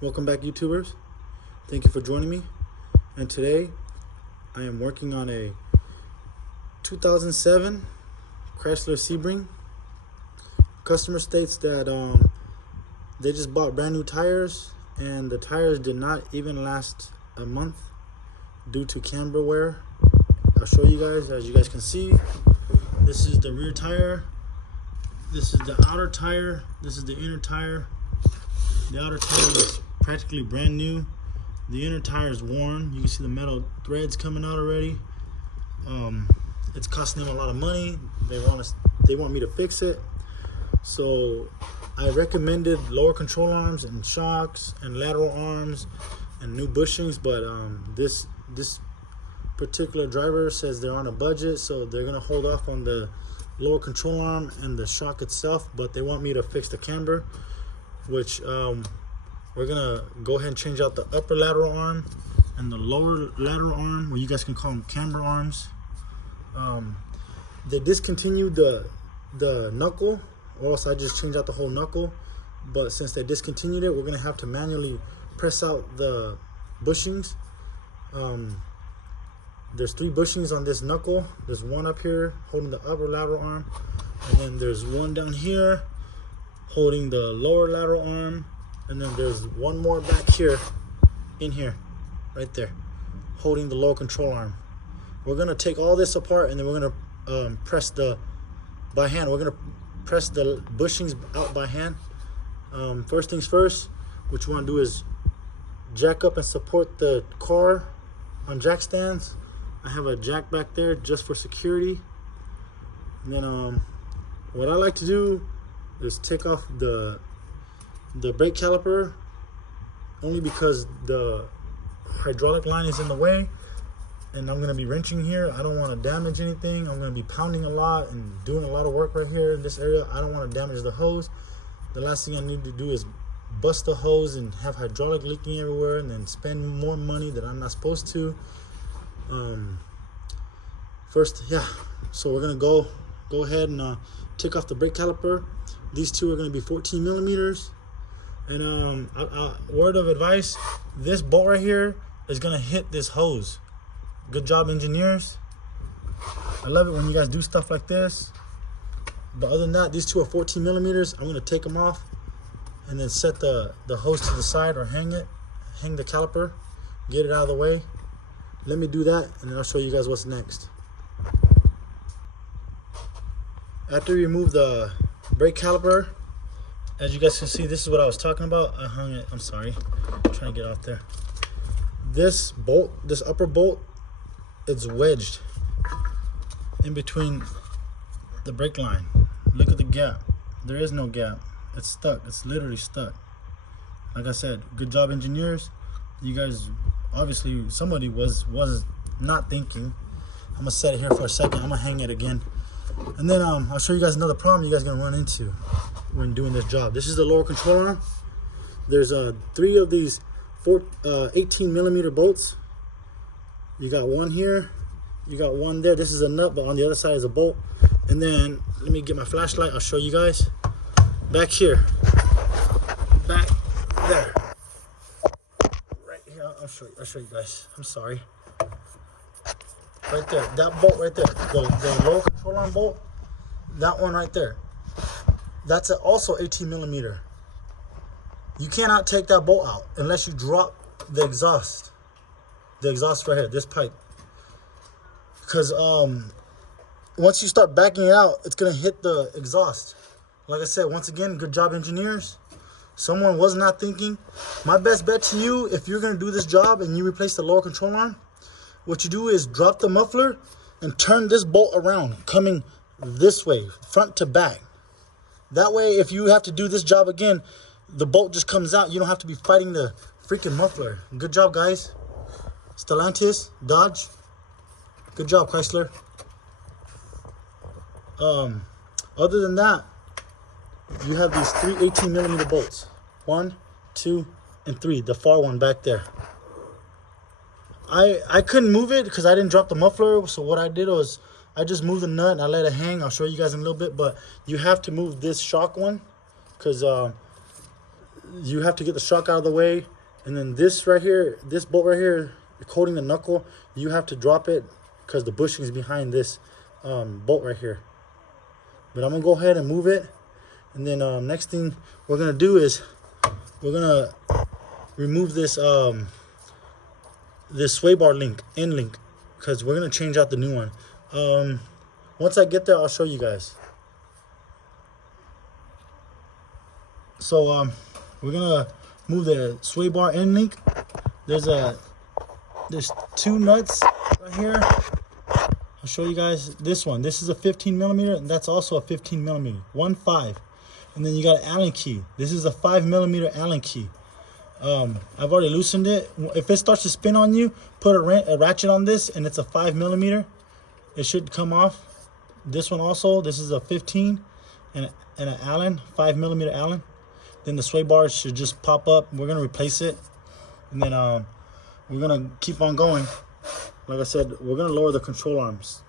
Welcome back, YouTubers. Thank you for joining me. And today I am working on a 2007 Chrysler Sebring. Customer states that they just bought brand new tires and the tires did not even last a month due to camber wear. I'll show you guys. As you guys can see, this is the rear tire, this is the outer tire, this is the inner tire. The outer tire is practically brand new. The inner tire is worn. You can see the metal threads coming out already. It's costing them a lot of money. They want me to fix it. So I recommended lower control arms and shocks and lateral arms and new bushings, but this particular driver says they're on a budget, so they're gonna hold off on the lower control arm and the shock itself, but they want me to fix the camber, which we're gonna go ahead and change out the upper lateral arm and the lower lateral arm, or you guys can call them camber arms. They discontinued the knuckle, or else I just changed out the whole knuckle, but since they discontinued it, we're gonna have to manually press out the bushings. There's 3 bushings on this knuckle. There's one up here holding the upper lateral arm, and then there's one down here holding the lower lateral arm, and then there's one more back here, in here, right there, holding the lower control arm. We're gonna take all this apart, and then we're gonna press by hand. We're gonna press the bushings out by hand. First things first, what you want to do is jack up and support the car on jack stands. I have a jack back there just for security. And then what I like to do is take off the brake caliper, only because the hydraulic line is in the way and I'm going to be wrenching here. I don't want to damage anything. I'm going to be pounding a lot and doing a lot of work right here in this area. I don't want to damage the hose. The last thing I need to do is bust the hose and have hydraulic leaking everywhere and then spend more money that I'm not supposed to. So we're going to go ahead and take off the brake caliper. These two are going to be 14 millimeters. And word of advice, this bolt right here is going to hit this hose. Good job, engineers. I love it when you guys do stuff like this. But other than that, these two are 14 millimeters. I'm going to take them off and then set the hose to the side, or hang the caliper, get it out of the way. Let me do that, and then I'll show you guys what's next. After you remove the brake caliper, as you guys can see, this is what I was talking about. I hung it. I'm sorry. I'm trying to get off there. This bolt, this upper bolt, it's wedged in between the brake line. Look at the gap. There is no gap. It's stuck. It's literally stuck. Like I said, good job, engineers. You guys, obviously, somebody was not thinking. I'm gonna set it here for a second. I'm gonna hang it again, and then I'll show you guys another problem you guys are gonna run into when doing this job. This is the lower control arm. There's 3 of these 18 millimeter bolts. You got one here, you got one there. This is a nut, but on the other side is a bolt. And then let me get my flashlight. I'll show you guys back here, back there, right here. I'll show you guys. I'm sorry. Right there, that bolt right there, the lower control arm bolt, that one right there, that's also 18 millimeter. You cannot take that bolt out unless you drop the exhaust right here, this pipe, because once you start backing it out, it's gonna hit the exhaust. Like I said, once again, good job, engineers. Someone was not thinking. My best bet to you, if you're gonna do this job and you replace the lower control arm, what you do is drop the muffler and turn this bolt around, coming this way, front to back. That way, if you have to do this job again, the bolt just comes out. You don't have to be fighting the freaking muffler. Good job, guys. Stellantis, Dodge. Good job, Chrysler. Other than that, you have these 3 18 millimeter bolts. 1, 2, and 3. The far one back there. I couldn't move it because I didn't drop the muffler. So what I did was I just moved the nut and I let it hang. I'll show you guys in a little bit. But you have to move this shock one because you have to get the shock out of the way, and then this right here, this bolt right here, coating the knuckle, you have to drop it because the bushing is behind this bolt right here. But I'm gonna go ahead and move it, and then next thing we're gonna do is we're gonna remove this this sway bar end link, because we're gonna change out the new one. Once I get there, I'll show you guys. So we're gonna move the sway bar end link. There's two nuts right here. I'll show you guys this one. This is a 15 millimeter, and that's also a 15 millimeter, 1.5. And then you got an Allen key. This is a 5 millimeter Allen key. I've already loosened it. If it starts to spin on you, put a ratchet on this, and it's a 5 millimeter. It should come off. This one also, this is a 15 and an Allen, 5 millimeter Allen. Then the sway bar should just pop up. We're gonna replace it, and then we're gonna keep on going. Like I said, we're gonna lower the control arms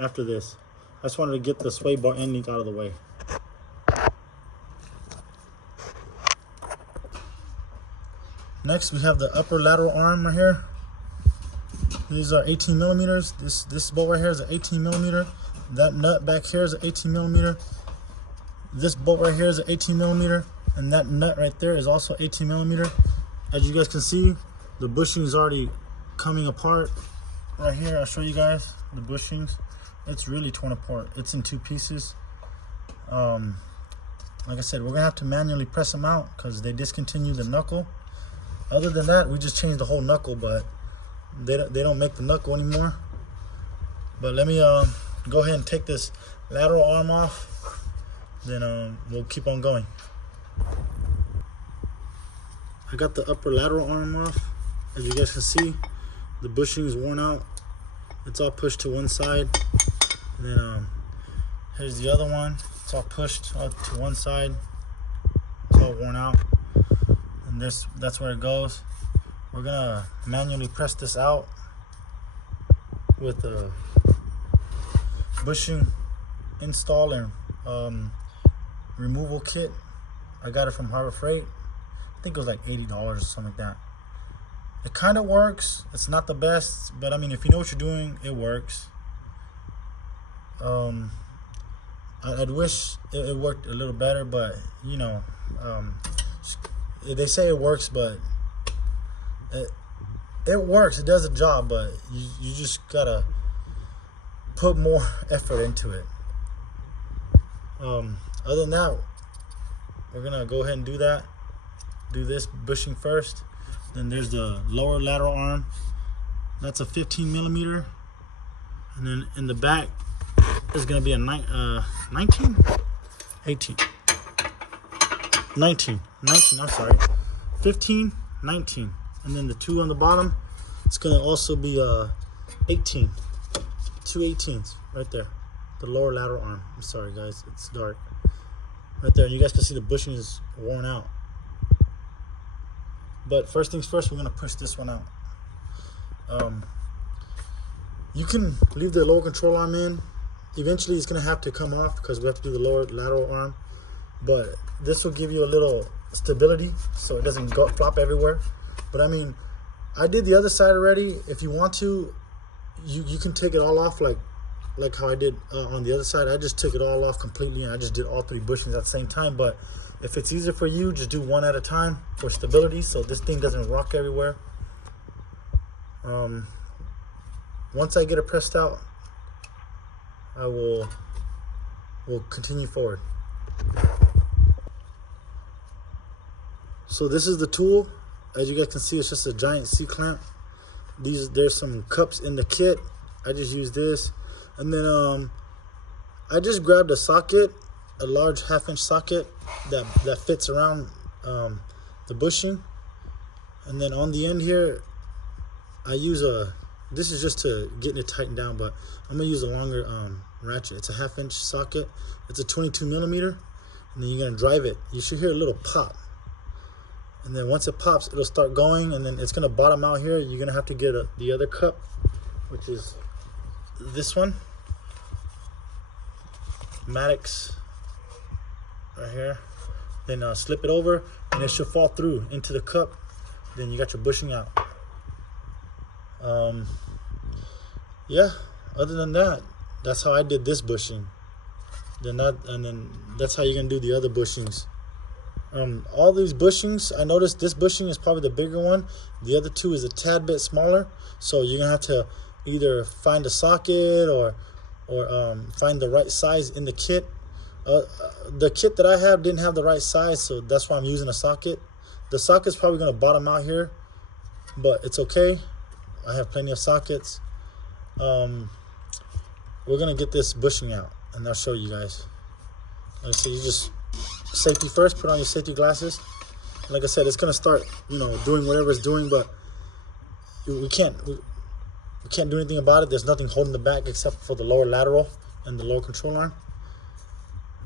after this. I just wanted to get the sway bar end link out of the way. Next, we have the upper lateral arm right here. These are 18 millimeters. This bolt right here is an 18 millimeter. That nut back here is an 18 millimeter. This bolt right here is an 18 millimeter, and that nut right there is also 18 millimeter. As you guys can see, the bushing is already coming apart. Right here, I'll show you guys the bushings. It's really torn apart. It's in two pieces. Like I said, we're gonna have to manually press them out because they discontinued the knuckle. Other than that, we just changed the whole knuckle, but they don't make the knuckle anymore. But let me go ahead and take this lateral arm off, then we'll keep on going. I got the upper lateral arm off. As you guys can see, the bushing is worn out. It's all pushed to one side. And then here's the other one. It's all pushed out to one side. It's all worn out. And that's where it goes. We're gonna manually press this out with a bushing install and removal kit. I got it from Harbor Freight. I think it was like $80 or something like that. It kind of works. It's not the best, but I mean, if you know what you're doing, it works. I'd wish it worked a little better, but you know, they say it works, but it works. It does a job, but you just gotta put more effort into it. Other than that, we're gonna go ahead and do that. Do this bushing first. Then there's the lower lateral arm. That's a 15 millimeter. And then in the back is gonna be a 19? 18. 19, I'm sorry. 15, 19. And then the two on the bottom, it's gonna also be 18. Two 18s right there. The lower lateral arm. I'm sorry guys, it's dark. Right there, you guys can see the bushing is worn out. But first things first, we're gonna push this one out. You can leave the lower control arm in. Eventually it's gonna have to come off because we have to do the lower lateral arm. But this will give you a little stability so it doesn't go flop everywhere. But I mean, I did the other side already. If you want to, you can take it all off like how I did on the other side. I just took it all off completely and I just did all three bushings at the same time. But if it's easier for you, just do one at a time for stability so this thing doesn't rock everywhere. Once I get it pressed out, I will continue forward. So this is the tool. As you guys can see, it's just a giant C-clamp. There's some cups in the kit. I just use this. And then I just grabbed a socket, a large 1/2-inch socket that fits around the bushing. And then on the end here, I use this is just to get it tightened down, but I'm gonna use a longer ratchet. It's a 1/2-inch socket. It's a 22 millimeter. And then you're gonna drive it. You should hear a little pop. And then once it pops, it'll start going, and then it's gonna bottom out here. You're gonna have to get the other cup, which is this one. Maddox right here. Then slip it over. and it should fall through into the cup. Then you got your bushing out. Yeah, other than that, that's how I did this bushing. Then that's how you're gonna do the other bushings. All these bushings, I noticed this bushing is probably the bigger one. The other two is a tad bit smaller, so you're gonna have to either find a socket or find the right size in the kit. The kit that I have didn't have the right size, so that's why I'm using a socket. The socket's probably gonna bottom out here, but it's okay. I have plenty of sockets. We're gonna get this bushing out, and I'll show you guys. Like I said, you just safety first. Put on your safety glasses. Like I said, it's gonna start, doing whatever it's doing, but we can't do anything about it. There's nothing holding the back except for the lower lateral and the lower control arm.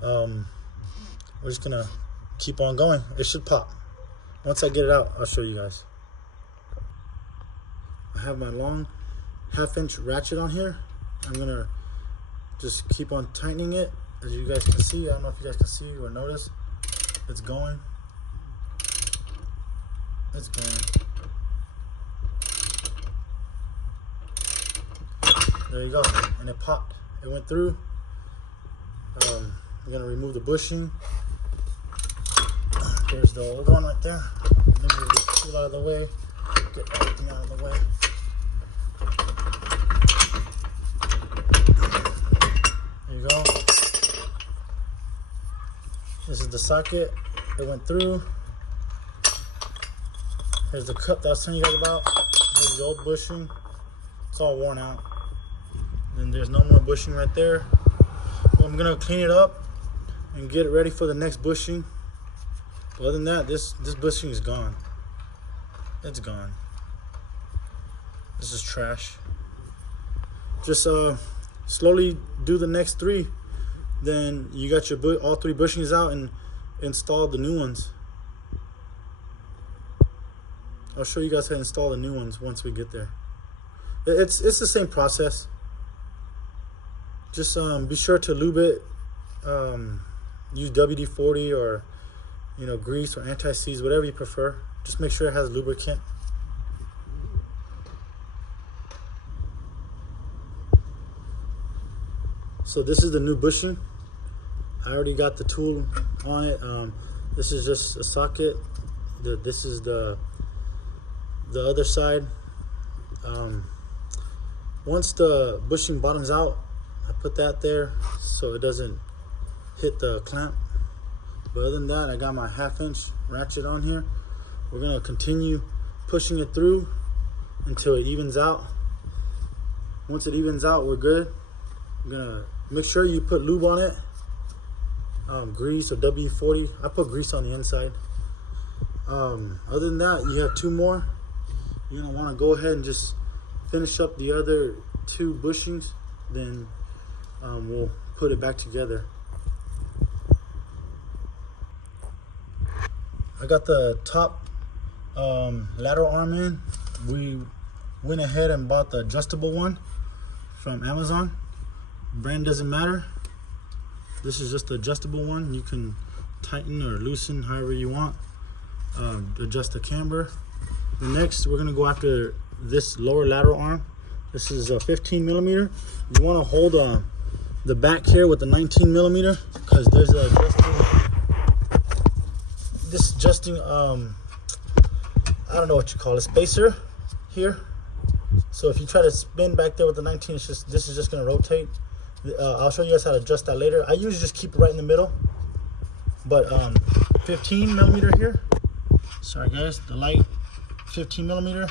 We're just gonna keep on going. It should pop. Once I get it out, I'll show you guys. I have my long 1/2-inch ratchet on here. I'm gonna just keep on tightening it. As you guys can see, I don't know if you guys can see or notice, it's going. It's going. There you go, and it popped. It went through. I'm gonna remove the bushing. There's the old one right there. Let me move this tool out of the way. Get everything out of the way. There you go. This is the socket. It went through. Here's the cup that I was telling you guys about. Here's the old bushing. It's all worn out. And there's no more bushing right there. Well, I'm gonna clean it up and get it ready for the next bushing. But other than that, this bushing is gone. It's gone. This is trash. Just slowly do the next 3. Then you got your all 3 bushings out and install the new ones. I'll show you guys how to install the new ones once we get there. It's the same process. Just be sure to lube it. Use WD-40 or grease or anti-seize, whatever you prefer. Just make sure it has lubricant. So this is the new bushing. I already got the tool on it. This is just a socket. This is the other side. Once the bushing bottoms out, I put that there so it doesn't hit the clamp. But other than that, I got my 1/2-inch ratchet on here. We're gonna continue pushing it through until it evens out. Once it evens out, we're good. I'm gonna make sure you put lube on it, grease or WD-40. I put grease on the inside. Other than that, you have 2 more. You're gonna want to go ahead and just finish up the other 2 bushings. Then we'll put it back together. I got the top lateral arm in. We went ahead and bought the adjustable one from Amazon. Brand doesn't matter. This is just the adjustable one. You can tighten or loosen however you want. Adjust the camber. Next, we're gonna go after this lower lateral arm. This is a 15 millimeter. You want to hold the back here with the 19 millimeter because there's a adjusting I don't know what you call it, spacer here. So if you try to spin back there with the 19, this is just gonna rotate. I'll show you guys how to adjust that later. I usually just keep it right in the middle, but 15 millimeter here. Sorry guys, the light 15 millimeter.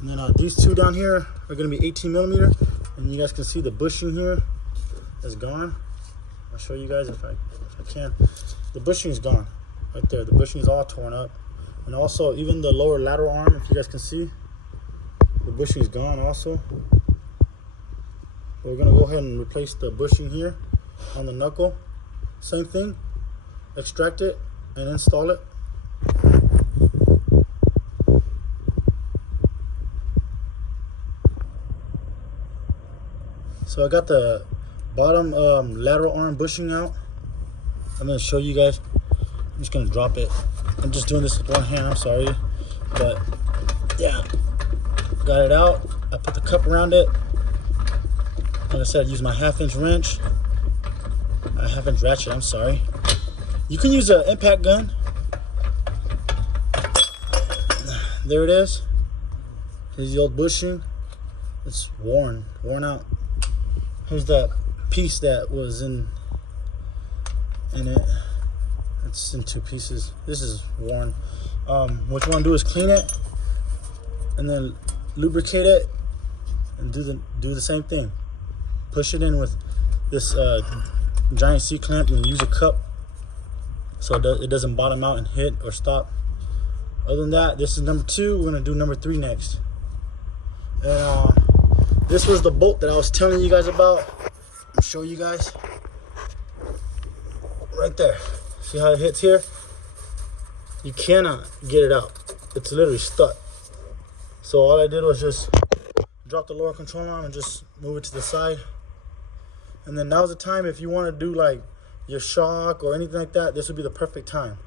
And then these 2 down here are gonna be 18 millimeter. And you guys can see the bushing here is gone. I'll show you guys if I can. The bushing is gone right there. The bushing is all torn up. And also even the lower lateral arm, if you guys can see, the bushing is gone also. We're gonna go ahead and replace the bushing here on the knuckle. Same thing, extract it and install it. So I got the bottom lateral arm bushing out. I'm gonna show you guys. I'm just gonna drop it I'm just doing this with one hand, I'm sorry. But yeah, got it out. I put the cup around it. Like I said, I use my 1/2-inch wrench. A 1/2-inch ratchet, I'm sorry. You can use an impact gun. There it is. Here's the old bushing. It's worn out. Here's that piece that was in it. It's in 2 pieces. This is worn. What you want to do is clean it and then lubricate it and do the same thing. Push it in with this giant C-clamp and use a cup so it doesn't bottom out and hit or stop. Other than that, this is number 2. We're gonna do number 3 next. And this was the bolt that I was telling you guys about. I'll show you guys right there. See how it hits here? You cannot get it out. It's literally stuck. So all I did was just drop the lower control arm and just move it to the side. And then now's the time, if you want to do like your shock or anything like that, this would be the perfect time.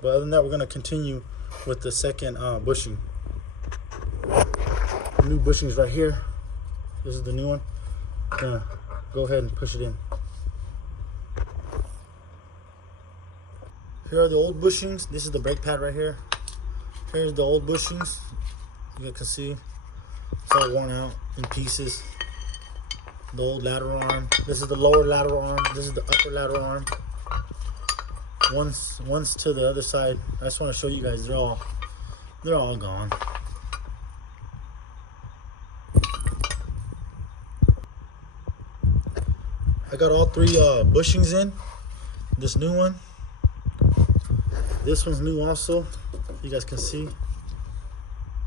But other than that, we're going to continue with the second bushing. The new bushings right here. This is the new one. Gonna go ahead and push it in. Here are the old bushings. This is the brake pad right here. Here's the old bushings. You can see it's all worn out in pieces. The old lateral arm. This is the lower lateral arm. This is the upper lateral arm. One's to the other side. I just want to show you guys they're all gone. I got all 3 bushings in. This new one. This one's new also. You guys can see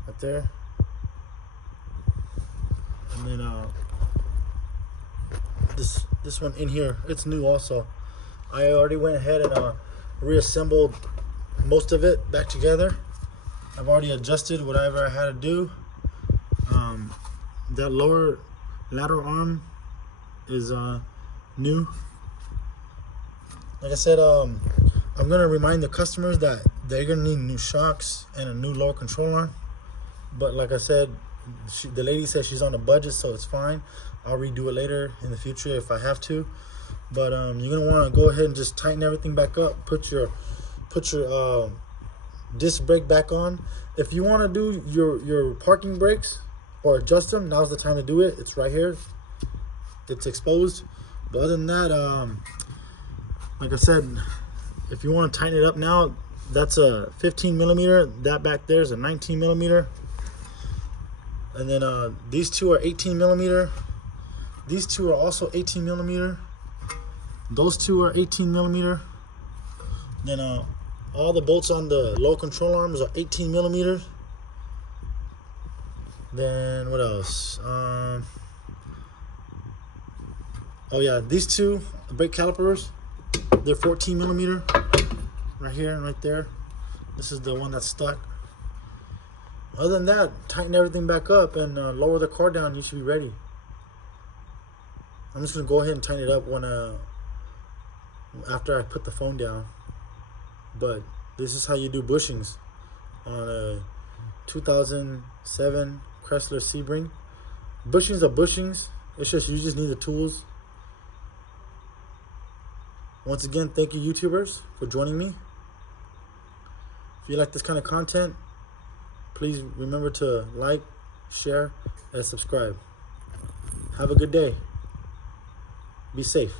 right there. And then this one in here, it's new also. I already went ahead and reassembled most of it back together. I've already adjusted whatever I had to do. That lower lateral arm is new. Like I said, I'm gonna remind the customers that they're gonna need new shocks and a new lower control arm. But like I said, the lady said she's on a budget, so it's fine. I'll redo it later in the future if I have to. But you're gonna want to go ahead and just tighten everything back up. Put your disc brake back on. If you want to do your parking brakes or adjust them, now's the time to do it. It's right here. It's exposed. But other than that, like I said, if you want to tighten it up now, that's a 15 millimeter. That back there is a 19 millimeter. And then these 2 are 18 millimeter. These 2 are also 18 millimeter. Those 2 are 18 millimeter. Then all the bolts on the low control arms are 18 millimeters. Then what else? Oh yeah, these 2 brake calipers, they're 14 millimeter. Right here and right there. This is the one that's stuck. Other than that, tighten everything back up and lower the car down. You should be ready. I'm just gonna go ahead and tighten it up when after I put the phone down. But this is how you do bushings on a 2007 Chrysler Sebring. Bushings are bushings. It's just you just need the tools. Once again, thank you YouTubers for joining me. If you like this kind of content, please remember to like, share, and subscribe. Have a good day. Be safe.